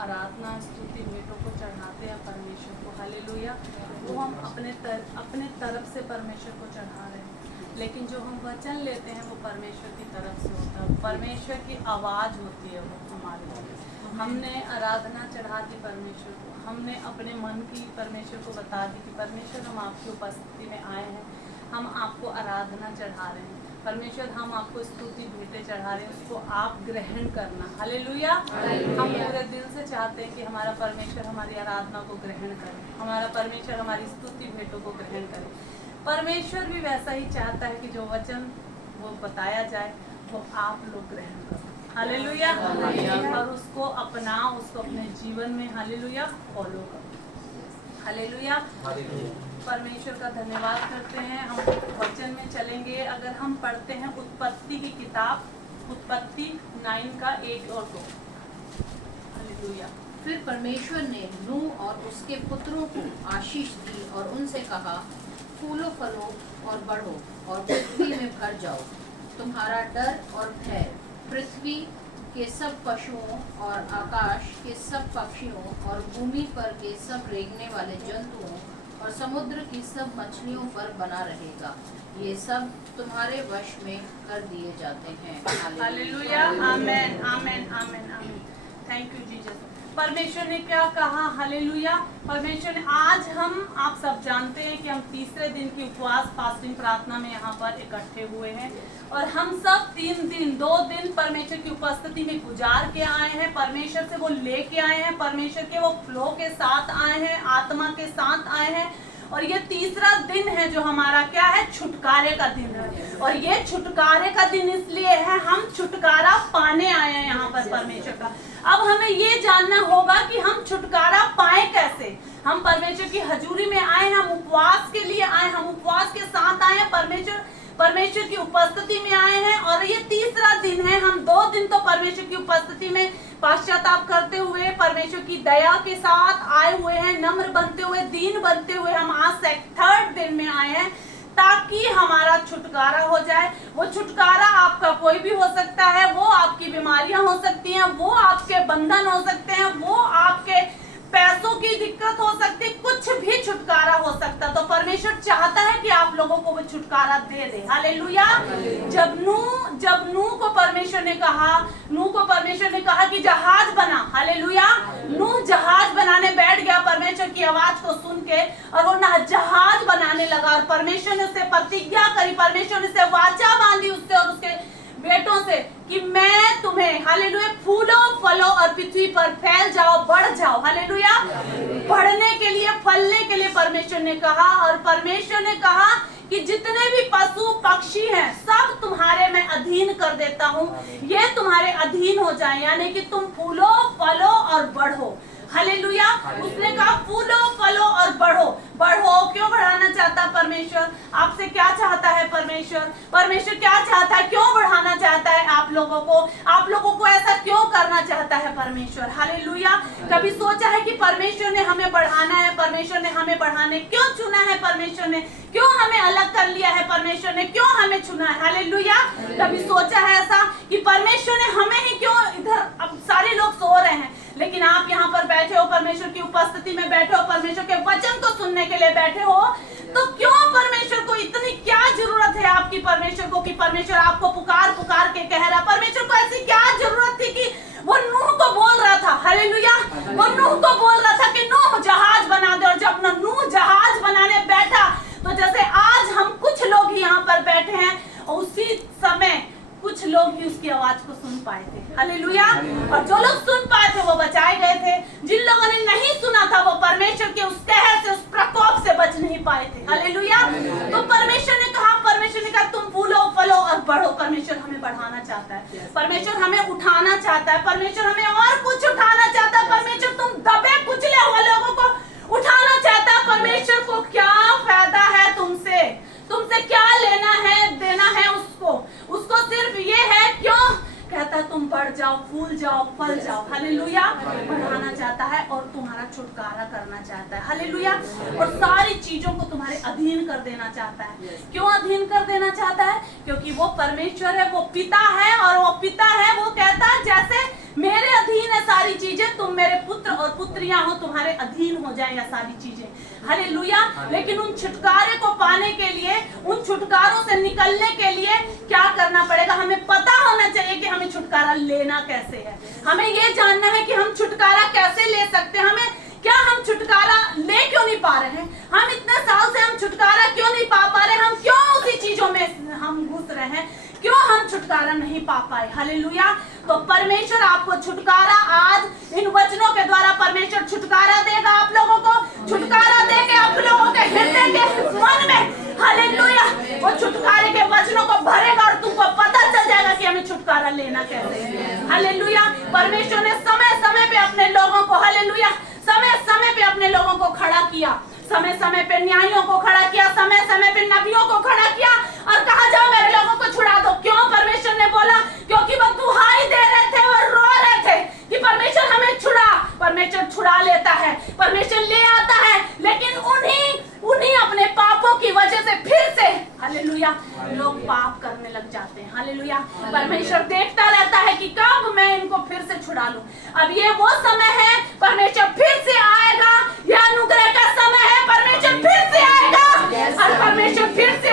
आराधना स्तुति भेंटों को चढ़ाते हैं परमेश्वर को, हालेलुया, वो हम अपने तरफ से परमेश्वर को चढ़ा रहे हैं। लेकिन जो हम वचन लेते हैं वो परमेश्वर की तरफ से होता है, परमेश्वर की आवाज़ होती है वो हमारे लिए। हमने आराधना चढ़ा दी परमेश्वर को, हमने अपने मन की परमेश्वर को बता दी कि परमेश्वर हम आपकी उपस्थिति में आए हैं, हम आपको आराधना चढ़ा रहे हैं परमेश्वर, हम आपको स्तुति भेंटें चढ़ा रहे हैं, उसको आप ग्रहण करना, हालेलुया। हम पूरे दिल से चाहते हैं कि हमारा परमेश्वर हमारी आराधना को ग्रहण करे, हमारा परमेश्वर हमारी स्तुति भेंटों को ग्रहण करे। परमेश्वर भी वैसा ही चाहता है कि जो वचन वो बताया जाए वो आप लोग ग्रहण करो, हालेलुया, और उसको अपनाओ, उसको अपने जीवन में हालेलुया फॉलो करो, हालेलुया। परमेश्वर का धन्यवाद करते हैं। हम वचन में चलेंगे। अगर हम पढ़ते हैं उत्पत्ति की किताब, उत्पत्ति 9 का 1 और 2, हालेलुया। फिर परमेश्वर ने नूह और उसके पुत्रों को आशीष दी और उनसे कहा, फूलो फलो और बढ़ो और पृथ्वी में भर जाओ। तुम्हारा डर और भय पृथ्वी के सब पशुओं और आकाश के सब पक्षियों और भूमि पर के सब रेंगने वाले जंतुओं और समुद्र की सब मछलियों पर बना रहेगा। ये सब तुम्हारे वश में कर दिए जाते हैं, hallelujah, amen, amen, amen, amen. Thank you Jesus. परमेश्वर ने क्या कहा, हालेलुया। परमेश्वर ने, आज हम आप सब जानते हैं कि हम तीसरे दिन की उपवास फास्टिंग प्रार्थना में यहाँ पर इकट्ठे हुए हैं और हम सब 2 दिन परमेश्वर की उपस्थिति में गुजार के आए हैं, परमेश्वर से वो लेके आए हैं, परमेश्वर के वो फ्लो के साथ आए हैं, आत्मा के साथ आए हैं। और ये तीसरा दिन है जो हमारा क्या है, छुटकारे का दिन है। और ये छुटकारे का दिन इसलिए है, हम छुटकारा पाने आए हैं यहाँ पर परमेश्वर का। अब हमें ये जानना होगा कि हम छुटकारा पाए कैसे। हम परमेश्वर की हजूरी में आए, हम उपवास के लिए आए, हम उपवास के साथ आए हैं, परमेश्वर की उपस्थिति में आए हैं। और ये तीसरा दिन है, हम 2 दिन तो परमेश्वर की उपस्थिति में पश्चाताप करते हुए परमेश्वर की दया के साथ आए हुए हैं, नम्र बनते हुए, दीन बनते हुए हम आज 3rd दिन में आए हैं ताकि हमारा छुटकारा हो जाए। वो छुटकारा आपका कोई भी हो सकता है, वो आपकी बीमारियां हो सकती हैं, वो आपके बंधन हो सकते हैं, वो आपके पैसों की दिक्कत हो सकती, कुछ भी छुटकारा हो सकता। तो परमेश्वर चाहता है कि आप लोगों को वो छुटकारा दे दे, हालेलुया। जब नूह को परमेश्वर ने कहा कि जहाज बना, हालेलुया, नूह जहाज बनाने बैठ गया परमेश्वर की आवाज को सुन के, और वो जहाज बनाने लगा। और परमेश्वर ने उससे प्रतिज्ञा करी, परमेश्वर ने उससे वाचा बांधी, उससे और उसके बेटों से कि मैं तुम्हें, हालेलुया, फूलो फलो और पृथ्वी पर फैल जाओ, बढ़ जाओ, हालेलुया। बढ़ने के लिए, फलने के लिए परमेश्वर ने कहा। और परमेश्वर ने कहा कि जितने भी पशु पक्षी हैं सब तुम्हारे मैं अधीन कर देता हूँ, ये तुम्हारे अधीन हो जाए, यानी कि तुम फूलो फलो और बढ़ो, हालेलुया। उसने कहा फूलो फलो और बढ़ो। क्यों बढ़ाना चाहता परमेश्वर? आपसे क्या चाहता है परमेश्वर क्या चाहता है, क्यों बढ़ाना चाहता है आप लोगों को ऐसा क्यों करना चाहता है परमेश्वर, हालेलुया। कभी सोचा है कि परमेश्वर ने हमें बढ़ाना है? परमेश्वर ने हमें बढ़ाने क्यों चुना है? परमेश्वर ने क्यों हमें अलग कर लिया है? परमेश्वर ने क्यों हमें चुना है, हालेलुया। कभी सोचा है ऐसा कि परमेश्वर ने हमें ही क्यों, इधर अब सारे लोग सो रहे हैं लेकिन आप यहाँ पर बैठे हो, परमेश्वर की उपस्थिति में बैठे हो, परमेश्वर के वचन को सुनने के लिए बैठे हो, तो क्यों परमेश्वर को इतनी क्या जरूरत है आपकी परमेश्वर को कि परमेश्वर आपको पुकार के कह रहा? परमेश्वर को ऐसी क्या जरूरत थी कि वो नूह को बोल रहा था, हालेलुया, वो नूह को बोल रहा था कि नूह जहाज बना दे। और जब नूह जहाज बनाने बैठा तो जैसे आज हम कुछ लोग यहाँ पर बैठे हैं, उसी समय कुछ लोग ही उसकी आवाज को सुन पाए थे, हालेलुया। और जो लोग सुन पाए थे वो बचाए गए थे, जिन लोगों ने नहीं सुना था वो परमेश्वर के उस कहर से, उस प्रकोप से बच नहीं पाए थे, हालेलुया। तो परमेश्वर ने कहा तुम फूलो फलो और बढ़ो। परमेश्वर हमें बढ़ाना चाहता है, परमेश्वर हमें उठाना चाहता है, परमेश्वर हमें और कुछ उठाना चाहता है। परमेश्वर तुम दबे कुचले हुए लोगों को उठाना चाहता है। परमेश्वर को क्या फायदा है तुमसे क्या लेना है, देना है उसको सिर्फ ये है, क्यों कहता तुम बढ़ जाओ, फूल जाओ, फल जाओ, हालेलुया। बढ़ाना चाहता है और तुम्हारा छुटकारा करना चाहता है, हालेलुया। और सारी चीजों को तुम्हारे अधीन कर देना चाहता है। क्यों अधीन कर देना चाहता है? क्योंकि वो परमेश्वर है, वो पिता है, और वो पिता है, वो कहता है जैसे मेरे अधीन है सारी चीजें, तुम मेरे पुत्र और पुत्रियां हो, तुम्हारे अधीन हो जाएगा सारी चीजें। हालेलुया। लेकिन उन छुटकारे को पाने के लिए, उन छुटकारों से निकलने के लिए क्या करना पड़ेगा? हमें पता होना चाहिए कि हमें छुटकारा लेना कैसे है। हमें ये जानना है कि हम छुटकारा कैसे ले सकते हैं। हमें क्या, हम छुटकारा ले क्यों नहीं पा रहे हैं? हम इतने साल से हम छुटकारा क्यों नहीं पा रहे? हम क्यों उसी चीजों में हम घुस रहे हैं? क्यों हम छुटकारा नहीं पा पाए? हालेलुया। तो परमेश्वर आपको छुटकारा, आज इन वचनों के द्वारा परमेश्वर छुटकारा देगा आप लोगों को, छुटकारा देके आप लोगों के हृदय के मन में, हालेलुया, वो छुटकारे के वचनों को भरेगा और तुमको पता चल जाएगा कि हमें छुटकारा लेना कैसे है। हालेलुया। परमेश्वर ने समय समय पे अपने लोगों को, हालेलुया, समय समय पे अपने लोगों को खड़ा किया, समय समय पे न्यायियों को खड़ा किया, समय समय पे नबियों को खड़ा किया और कहा जाओ मेरे लोगों को छुड़ा दो। क्यों? परमेश्वर ने बोला, क्योंकि वो दुहाई दे रहे थे, वो रो रहे थे कि परमेश्वर हमें छुड़ा। परमेश्वर छुड़ा लेता है, परमेश्वर ले आता है, लेकिन उन्हीं अपने पापों की वजह से फिर से, हालेलुया, लोग पाप करने लग जाते हैं। हालेलुया। परमेश्वर देखता रहता है कि कब मैं इनको फिर से छुड़ा लूं। अब ये वो समय है, परमेश्वर फिर से आएगा, यह अनुग्रह का समय है, परमेश्वर फिर से आएगा और परमेश्वर फिर से